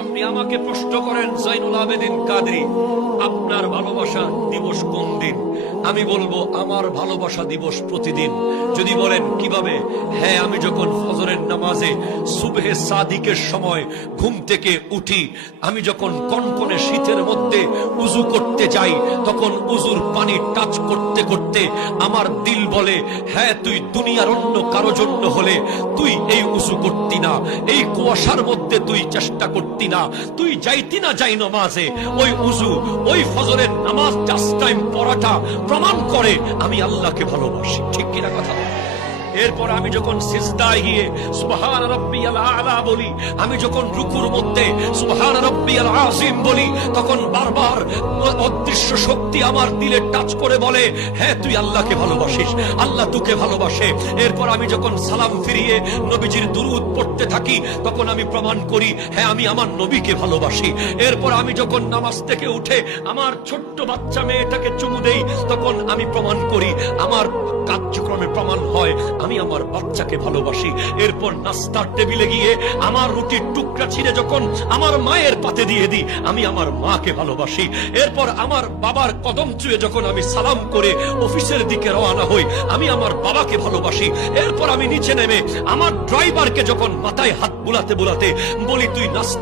আপনি আমাকে প্রশ্ন করেন জয়নুল আবেদিন কাদরি, আপনার ভালোবাসা দিবস কোন দিন? আমি বলবো আমার ভালোবাসা দিবস প্রতিদিন। যদি বলেন কিভাবে, হ্যাঁ, আমি যখন ফজরের নামাজে সুবহে সাদিকের সময় ঘুম থেকে উঠি, আমি যখন কনকনে শীতের মধ্যে উজু করতে যাই, তখন উজুর পানি টাচ করতে করতে আমার দিল বলে, হ্যাঁ, তুই দুনিয়ার অন্য কারো জন্য হলে তুই এই উজু করতি না, এই কুয়াশার মধ্যে তুই চেষ্টা করতি না, তুই যাইতি না যাই নামাজে। ওই উজু, ওই ফজরের নামাজ জাস্ট টাইম পড়াটা প্রমাণ করে আমি আল্লাহকে ভালোবাসি। ঠিক কিনা কথা? এরপর আমি যখন সিজদায় গিয়ে সুবহান রাব্বিয়াল আলা বলি, আমি যখন রুকুর মধ্যে সুবহান রাব্বিয়াল আযীম বলি, তখন বারবার অদৃশ্য শক্তি আমার দিলে টাচ করে বলে, হ্যাঁ, তুই আল্লাহকে ভালোবাসিস, আল্লাহ তোকে ভালোবাসে। এরপর আমি যখন সালাম ফিরিয়ে নবীজির দুরূদ পড়তে থাকি, তখন আমি প্রমাণ করি, হ্যাঁ, আমি আমার নবীকে ভালোবাসি। এরপর আমি যখন নামাজ থেকে উঠে আমার ছোট্ট বাচ্চা মেয়েটাকে চুমু দেই, তখন আমি প্রমাণ করি, আমার কার্যক্রমে প্রমাণ হয় আমি আমার বাচ্চাকে ভালোবাসি। এরপর নাস্তার টেবিলে গিয়ে আমার রুটির টুকরা ছিঁড়ে যখন আমার মায়ের পাতে দিয়ে দিই, আমি আমার মাকে ভালোবাসি। এরপর আমার বাবার কদম চুয়ে যখন আমি সালাম করে অফিসের দিকে রওনা হই, আমি আমার বাবাকে ভালোবাসি। এরপর আমি নিচে নেমে আমার ড্রাইভারকে যখন মাথায় হাত বুলাতে বুলাতে বলি, তুই নাস্তা